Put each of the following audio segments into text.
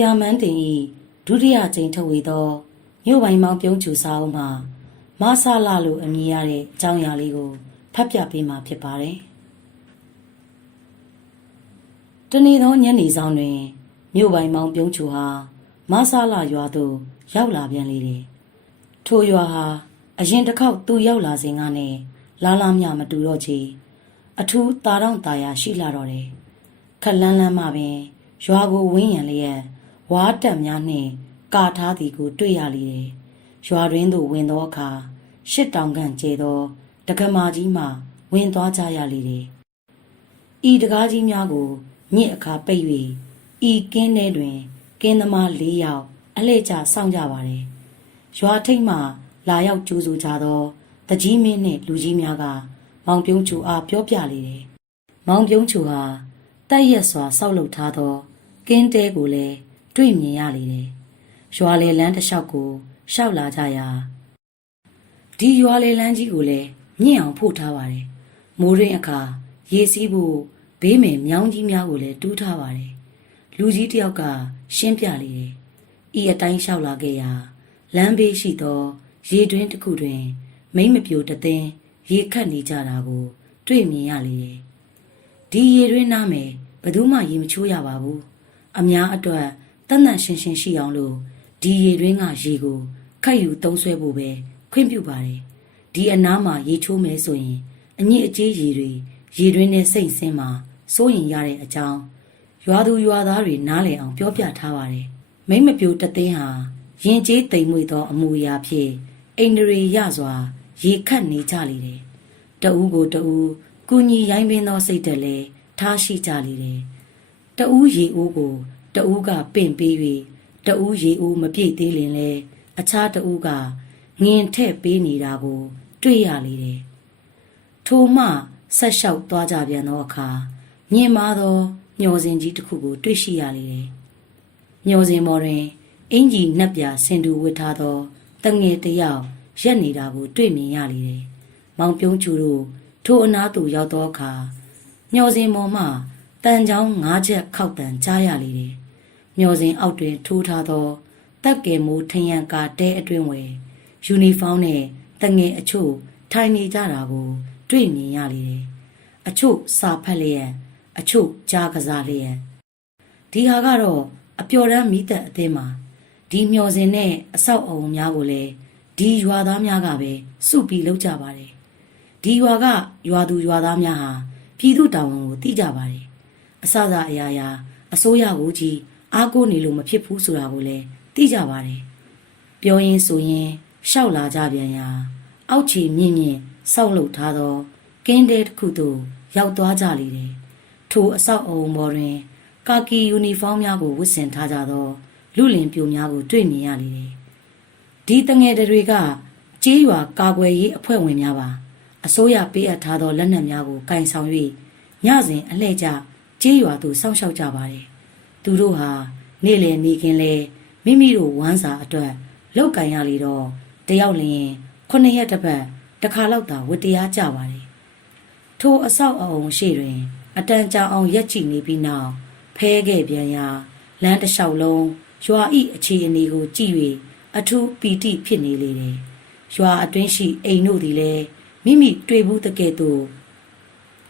ဆရာမန်းတင်ဤဒုတိယကြိမ်ထုတ်ဝေသောမြို့ပိုင်မောင်ပြုံးချူစာအုပ်မှာမဆလာလို့အမည်ရတဲ့အကြောင်းအရာလေးကိုဖတ်ပြပေးမှာဖြစ်ပါတယ်။တနေ့သောညနေဆောင်တွင်မြို့ပိုင်မောင်ပြုံးချူဟာမဆလာရွာသို့ရောက်လာပြန်လေတယ်။ထိုရွာဟာအရင်တစ်ခေါက်သူရောက်လာစဉ်ကနဲ့လာလာမြမတူတော့ချေအထူးတာတော့တာယာရှိလာတော့တယ်။ခက်လန်းလန်းမှပင်ရွာကိုဝင်းရံလျက် ဝါးတက်များနှင့်ကာထားသည်ကို တွေ့ရလေတယ်။ရွာတွင်သို့ဝင်သောအခါရှစ်တောင်ခန့်ကျဲသောတက္ကမကြီးမှဝင်သွားကြရလေတယ်။ဤတကားကြီးများကိုညစ်အခါပိတ်၍ဤကင်းထဲတွင်ကင်းသမား၄ယောက်အလှည့်ကျစောင့်ကြပါတယ်။ရွာထိပ်မှလာရောက်ကြိုးဆိုကြသောတကြီးမင်းနှင့်လူကြီးများကမောင်ပြုံးချူအားပြောပြလေတယ်။မောင်ပြုံးချူဟာတက်ရက်စွာဆောက်လုပ်ထားသောကင်းတဲကိုလည်း တွေ့မြင်ရလေတယ်။ရွာလေလန်းတစ်လျှောက်ကိုရှောက်လာကြရာဒီရွာလေလန်းကြီးကိုလည်းမြင့်အောင်ဖို့ထားပါတယ်။မိုးရင်းအခါရေစီးဖို့ဘေးမယ်မြောင်းကြီးများကိုလည်းတူးထားပါတယ်။လူကြီးတစ်ယောက်ကရှင်းပြလေတယ်။ဤအတိုင်းလျှောက်လာခဲ့ရာလမ်းဘေးရှိသောရေတွင်းတစ်ခုတွင် မိမ့်မပြိုတသိန်းရေခတ်နေကြတာကို တွေ့မြင်ရလေတယ်။ဒီရေတွင်းနားမယ်ဘယ်သူမှရေမချိုးရပါဘူး။အများအတွက် တန်တန်ရှင်းရှင်းရှိအောင်လို့ဒီရေတွင်းကရေကိုခတ်ယူသုံးဆွဲဖို့ပဲခွင့်ပြုပါတယ်။ဒီအနားမှာရေချိုးမယ်ဆိုရင်အညစ်အကြေးရေတွေရေတွင်းနဲ့စိတ်ဆင်းမှာစိုးရင်ရတဲ့အကြောင်းရွာသူရွာသားတွေနားလည်အောင်ပြောပြထားပါတယ်။မိမ့်မပြိုတသိန်းဟာရင်ကျေးတိမ်မွေသောအမူအရာဖြင့်အိန္ဒြေရစွာ ရေခတ်နေကြလေတယ်။တဦးကိုတဦးကုညီရိုင်းပင်သောစိတ်တက်လဲထားရှိကြလေတယ်။တဦးရေအိုးကို တဦးကပင့်ပေး၍တဦးရေအိုးမပြည့်သေးလင်လဲအခြားတဦးကငင်ထက်ပေးနေတာကို တွေ့ရလေတယ်။ထိုမှဆက်လျှောက်သွားကြပြန်သောအခါမြင်မာသောမျော်စင်ကြီးတစ်ခုကို တွေ့ရှိရလေတယ်။မျော်စင်ပေါ်တွင်အင်ကြီးနှက်ပြဆင်တူဝတ်ထားသောတငယ်တစ်ယောက်ရက်နေတာကို တွေ့မြင်ရလေတယ်။မောင်ပြုံးချူတို့ထိုအနားသို့ရောက်သောအခါမျော်စင်ပေါ်မှ တန်ချောင်းငါးချက်ခောက်တန်ကြားရလေတယ်။မျော်စင်အောက်တွင်ထိုးထားသောတက်ကယ်မိုးထရန်ကာတဲအတွင်းဝယ်ယူနီဖောင်းနဲ့တငယ်အချို့ထိုင်နေကြတာကို တွေ့မြင်ရလေတယ်။အချို့စာဖတ်လျက်အချို့ကြားကစားလျက်ဒီဟာကတော့အပျော်တမ်းမိသက်အသင်းမှာဒီမျော်စင်နဲ့အဆောက်အအုံများကိုလည်းဒီရွာသားများကပဲစုပြီးလုပ်ကြပါတယ်ဒီရွာကရွာသူရွာသားများဟာပြည်သူတာဝန်ကိုသိကြပါတယ် အစစအရာရာအစိုးရကိုကြီးအားကိုးနေလို့မဖြစ်ဘူးဆိုတာကိုလည်းသိကြပါတယ်ပြောရင်းဆိုရင်ရှောက်လာကြပြန်ရာ အောက်ခြေမြင့်မြင့်ဆောက်လုပ်ထားသောကင်းတဲတစ်ခုသို့ရောက်သွားကြလေတယ်ထိုအဆောက်အအုံပေါ်တွင် ကာကီယူနီဖောင်းများကိုဝတ်ဆင်ထားကြသော လူလင်ပြိုများကိုတွေ့မြင်ရလေတယ်။ဒီတငယ်တွေကကြေးရွာကာကွယ်ရေးအဖွဲ့ဝင်များပါအစိုးရပေးအပ်ထားသောလက်နက်များကိုကင်ဆောင်၍ညစဉ်အလှည့်ကျ ကြေးရွာသို့စောင့်ရှောက်ကြပါတယ်။သူတို့ဟာနေ့လည်နေခင်းလဲမိမိတို့ဝမ်းစာအတွက်လောက်ကင်ရလေတော့တယောက်လျင်ခုနှစ်ရက်တစ်ပတ်တစ်ခါလောက်သာဝတ္တရားကြပါတယ်။ထိုအဆောက်အအုံရှိတွင် အတန်ကြာအောင်ရက်ချီနေပြီးနောက်ဖဲခဲ့ပြန်ရာလမ်းတစ်လျှောက်လုံးရွာဤအခြေအနေကိုကြည့်၍အထူးပီတိဖြစ်နေလေတယ်။ရွာအတွင်းရှိအိမ်တို့သည်လည်းမိမိတွေ့ဘူးတကဲ့သို့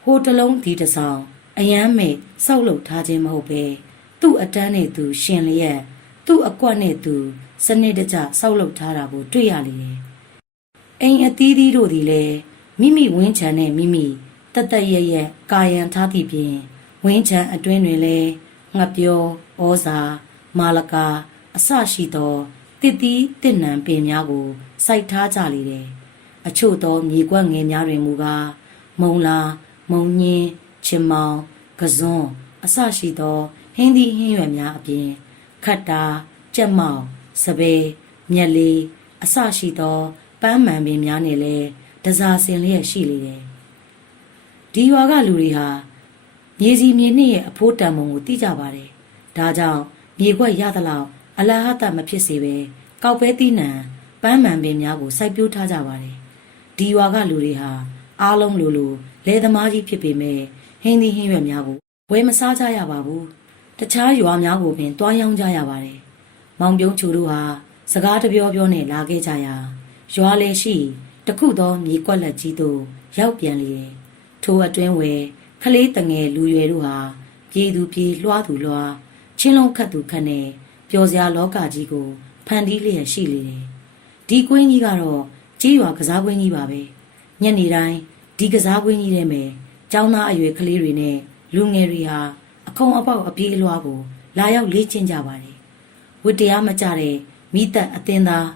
ဟိုတလုံးဒီတစ်ဆောင် အယမ်းမဲ့စောက်လုပ်ထားခြင်းမဟုတ်ပဲသူ့အတန်းနဲ့သူရှင်လျက်သူ့အကွက်နဲ့သူစနစ်တကျစောက်လုပ်ထားတာကိုတွေ့ရလေတယ်။အိမ်အသီးသီးတို့သည်လည်းမိမိဝင်းချံနဲ့မိမိတတ်တတ်ရရက်ကာယံထားသည့်ပြင်ဝင်းချံအတွင်းတွင်လည်းငပြောဩဇာမာလကာအစရှိသောတစ်သီးတစ်နံပင်များကိုစိုက်ထားကြလေတယ်။အချို့သောမြေကွက်ငယ်များတွင်မူကားမုံလာမုံညင်း ချင်မောင်ကစွန်းအစရှိသောဟင်းသီးဟင်းရွက်များအပြင်ခတ်တာကြက်မောင်စပယ်မြက်လေးအစရှိသောပန်းမှန်ပင်များနဲ့လည်းတစားစင်လျက်ရှိလေတယ်။ဒီရွာကလူတွေဟာမြေစီမြေနှစ်ရဲ့အဖိုးတန်မုံကိုသိကြပါတယ်။ဒါကြောင့်မြေခွက်ရသလောက်အလဟတမဖြစ်စေပဲကောက်ပဲသီးနှံပန်းမှန်ပင်များကိုစိုက်ပျိုးထားကြပါတယ်။ဒီရွာကလူတွေဟာအားလုံးလိုလိုလယ်သမားကြီးဖြစ်ပေမဲ့ ဟင်းသီးဟင်းရွက်များကိုဝယ်မစားကြရပါဘူး။တခြားရွာများကိုပင်တွားရောင်းကြရပါတယ်။မောင်ပြုံးချူတို့ဟာစကားတပြောပြောနဲ့လာခဲ့ကြရာရွာလေရှိတခုသောမြေကွက်လက်ကြီးသို့ရောက်ပြန်လေတယ်။ထိုအတွင်းဝယ်ခလေးတငယ်လူရွယ်တို့ဟာပြေးသူပြေးလွှားသူလွှားချင်းလုံးခတ်သူခတ်နဲ့ပျော်စရာလောကကြီးကိုဖန်တီးလျက်ရှိလေတယ်။ဒီကွင်းကြီးကတော့ကြေးရွာကစားကွင်းကြီးပါပဲ။ညနေတိုင်းဒီကစားကွင်းကြီးထဲမှာ ကျောင်းသားအရွယ်ကလေးတွေနဲ့လူငယ်တွေဟာအခုံအပေါက်အပြေးအလွှားကိုလာရောက်လေ့ကျင့်ကြပါတယ်။ဝတ္တရားမကြတဲ့မိသက်အသင်းသား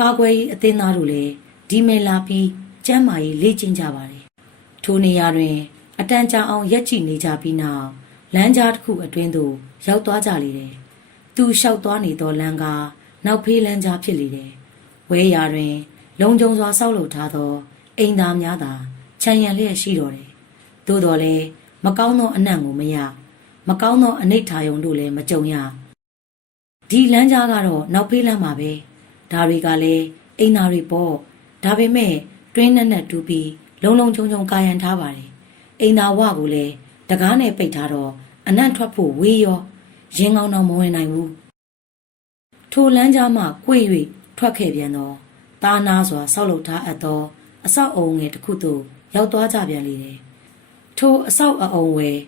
ကာကွယ်ရေးအသင်းသားတို့လည်းဒီမဲ့လာပြီးကျမ်းမာရေးလေ့ကျင့်ကြပါတယ်။ထိုနေရာတွင် အတန်ကြာအောင်ရက်ကြည့်နေကြပြီးနောက်လမ်းကြားတစ်ခုအတွင်းသို့ရောက်သွားကြလေတယ်။သူလျှောက်သွားနေသောလမ်းကနောက်ဖေးလမ်းကြားဖြစ်လေတယ်။ဝဲရာတွင် လုံခြုံစွာဆောက်လုပ်ထားသော အိမ်သားများသာခြံရံလျက်ရှိတော်တယ်။ သို့တော်လည်းမကောင်းသောအနံ့ကိုမရမကောင်းသောအနိဋ္ဌာယုံတို့လည်းမကြုံရဒီလမ်းကြားကတော့နောက်ဖေးလမ်းပါပဲဒါတွေကလည်းအိမ်သားတွေပေါ့ဒါပေမဲ့တွင်းနဲ့နဲ့တူပြီးလုံလုံချုံချုံကာယံထားပါတယ်အိမ်သားဝကိုလည်းတကားနဲ့ပိတ်ထားတော့အနံ့ထွက်ဖို့ဝေးရောရင်ကောင်းတော့မဝင်နိုင်ဘူးထိုလမ်းကြားမှကွေ့၍ထွက်ခဲ့ပြန်တော့တာနာစွာဆောက်လုပ်ထားအပ်သောအဆောက်အုံငယ်တစ်ခုသို့ရောက်သွားကြပြန်လေတယ် ထိုအဆောက်အအုံဝယ်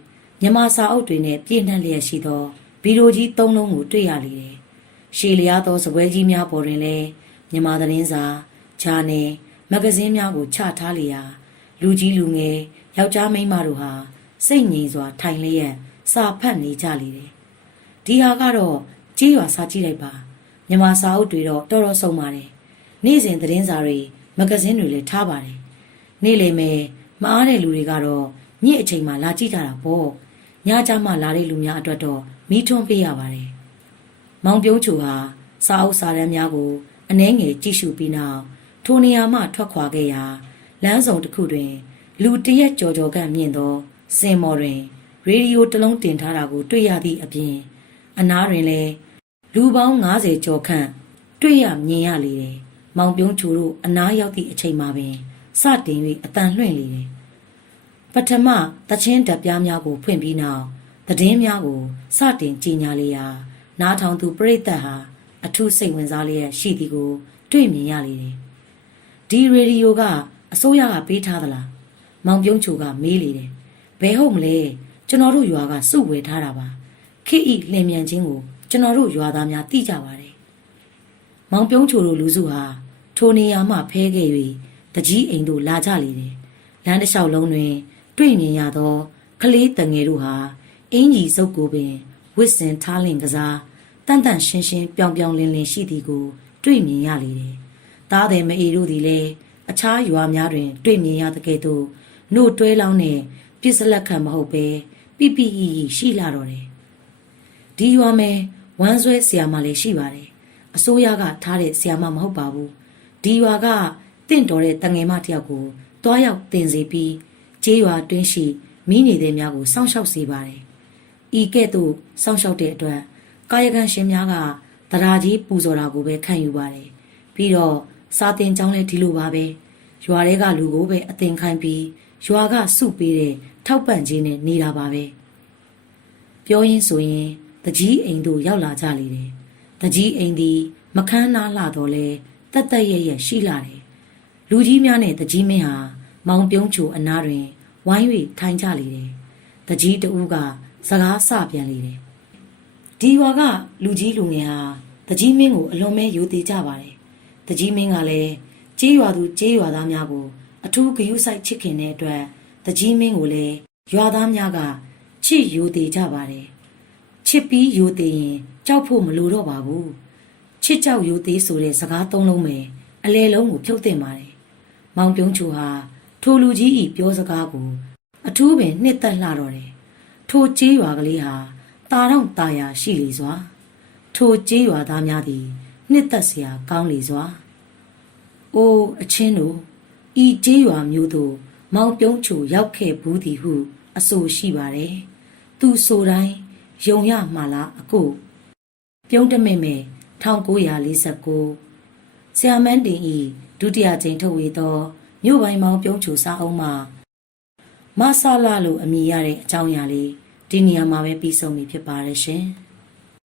မြမစာအုပ်တွေနဲ့ပြည့်နှက်လျက်ရှိသောဗီဒီယိုကြီး၃လုံးကိုတွေ့ရလေတယ်။ရှေလျားသောစပွဲကြီးများပေါ်တွင်လည်းမြမသတင်းစာ၊ဂျာနယ်၊မဂဇင်းများကိုချထားလျာလူကြီးလူငယ်ယောက်ျားမိန်းမတို့ဟာစိတ်ငြိမ်စွာထိုင်လျက်စာဖတ်နေကြလေတယ်။ဒီဟာကတော့ကြေးရွာစာကြည့်လိုက်ပါမြမစာအုပ်တွေတော့တော်တော်ဆုံးပါတယ်။နေ့စဉ်သတင်းစာတွေမဂဇင်းတွေလည်းထားပါတယ်။နေ့လေမယ်မအားတဲ့လူတွေကတော့ ညစ်အချိန်မှလာကြည့်ကြတာပေါ့။ညကြမှလာတဲ့လူများအတွက်တော့မီးထွန်းပေးရပါတယ်။မောင်ပြုံးချူဟာစာအုပ်စာတမ်းများကိုအနှဲငယ်ကြည့်ရှုပြီးနောက်ထိုနေရာမှထွက်ခွာခဲ့ရာလမ်းဆောင်တစ်ခုတွင် လူတရက်ကြော်ကြော်ကန့်မြင့်သောစင်မော်တွင်ရေဒီယိုတစ်လုံးတင်ထားတာကိုတွေ့ရသည့်အပြင်အနားတွင်လည်းလူပေါင်း90ကျော်ခန့်တွေ့ရမြင်ရလေတယ်။မောင်ပြုံးချူတို့အနားရောက်သည့်အချိန်မှာပင်စတင်၍အတန်လွှင့်လေတယ်။ ပထမတချင်းဓာတ်ပြားများကို ဖွင့်ပြီးနောက်သတင်းများကိုစတင်ကြီးညာလေရာနားထောင်သူပရိသတ်ဟာအထူးစိတ်ဝင်စားလျက်ရှိသည်ကို တွေ့မြင်ရလေတယ်။ဒီရေဒီယိုကအစိုးရကပေးထားသလား။မောင်ပြုံးချိုကမေးလေတယ်။ဘယ်ဟုတ်မလဲကျွန်တော်တို့ရွာကစုဝေထားတာပါ။ခိဤလင်မြန်ချင်းကိုကျွန်တော်တို့ရွာသားများသိကြပါတယ်။မောင်ပြုံးချိုတို့လူစုဟာထိုနေရာမှဖဲခဲ့၍တကြီးအိမ်တို့လာကြလေတယ်။လမ်းတစ်လျှောက်လုံးတွင် တွေ့မြင်ရသောကလေးတငယ်တို့ဟာအင်ကြီးစုပ်ကိုပင်ဝစ်စင်ထားလင်ကစားတန်တန်ရှင်းရှင်းပြောင်ပြောင်လင်းလင်းရှိသည်ကို တွေ့မြင်ရလေတယ်။သားသည်မအေတို့သည်လည်းအခြားရွာများတွင် တွေ့မြင်ရတဲ့ကဲ့သို့နှုတ်တွဲလောင်းနဲ့ပြစ်စလက်ခံမဟုတ်ပဲပြပြဤဤရှိလာတော့တယ်။ဒီရွာမယ်ဝမ်းဆွဲဆရာမလည်းရှိပါတယ်။အစိုးရကထားတဲ့ဆရာမမဟုတ်ပါဘူး။ဒီရွာကတင့်တော်တဲ့တငယ်မတယောက်ကိုတွားရောက်တင်စီပြီး ကျေးရွာတွင်းရှိမိနေတဲ့များကိုစောင့်ရှောက်စေပါတယ်။ဤကဲ့သို့စောင့်ရှောက်တဲ့အတွက်ကာယကံရှင်များကတရားကြီးပူဇော်တာကိုပဲခံယူပါတယ်။ပြီးတော့စာတင်ကျောင်းလည်းဒီလိုပါပဲ။ရွာတွေကလူကိုပဲအသင်ခိုင်းပြီးရွာကစုပေးတဲ့ထောက်ပံ့ခြင်းနဲ့နေတာပါပဲ။ပြောရင်းဆိုရင်တကြီးအိမ်တို့ရောက်လာကြလေတယ်။တကြီးအိမ်သည်မခမ်းနားလှတော့လဲတက်တက်ရရရှိလာတယ်။လူကြီးများနဲ့တကြီးမင်းဟာ မောင်ပြုံးချိုအနားတွင်ဝိုင်း၍ထိုင်ကြလေတယ်။တကြီးတဦးကစကားဆပြန်လေတယ်။ဒီရွာကလူကြီးလူငယ်ဟာတကြီးမင်းကိုအလွန်မဲယူသေးကြပါတယ်။တကြီးမင်းကလည်းကြေးရွာသူကြေးရွာသားများကိုအထူးဂရုစိုက်ချစ်ခင်တဲ့အတွက်တကြီးမင်းကိုလည်းရွာသားများကချစ်ယူသေးကြပါတယ်။ချစ်ပြီးယူသေးရင်ကြောက်ဖို့မလိုတော့ပါဘူး။ချစ်ကြောက်ယူသေးဆိုတဲ့စကားသုံးလုံးပဲအလဲလုံးကိုဖြုတ်တင်ပါတယ်။မောင်ပြုံးချူဟာ ထိုလူကြီးဤပြောစကားကို အထူးပင်နှစ်သက်လှတော့တယ်ထိုကြေးရွာကလေးဟာတာတော့တာယာရှိလေစွာ ထိုကြေးရွာသားများသည်နှစ်သက်စရာကောင်းလေစွာအိုးအချင်းတို့ဤကြေးရွာမျိုးတို့မောင်ပြုံးချိုရောက်ခဲ့ဘူးသည်ဟု အဆိုရှိပါတယ်သူဆိုတိုင်းယုံရမှာလားအကိုပြုံးတမင်မဲ့1949ဆ iam မန်းတင်ဤဒုတိယကြိမ်ထုတ်ဝေသော မြို့ပိုင်းမောင်ပြုံးချိုစာအုံးမှာမဆာလာလို့အမည်ရတဲ့အကြောင်းအရာလေးဒီနေရာမှာပဲပြီးဆုံးပြီဖြစ်ပါတယ်ရှင်။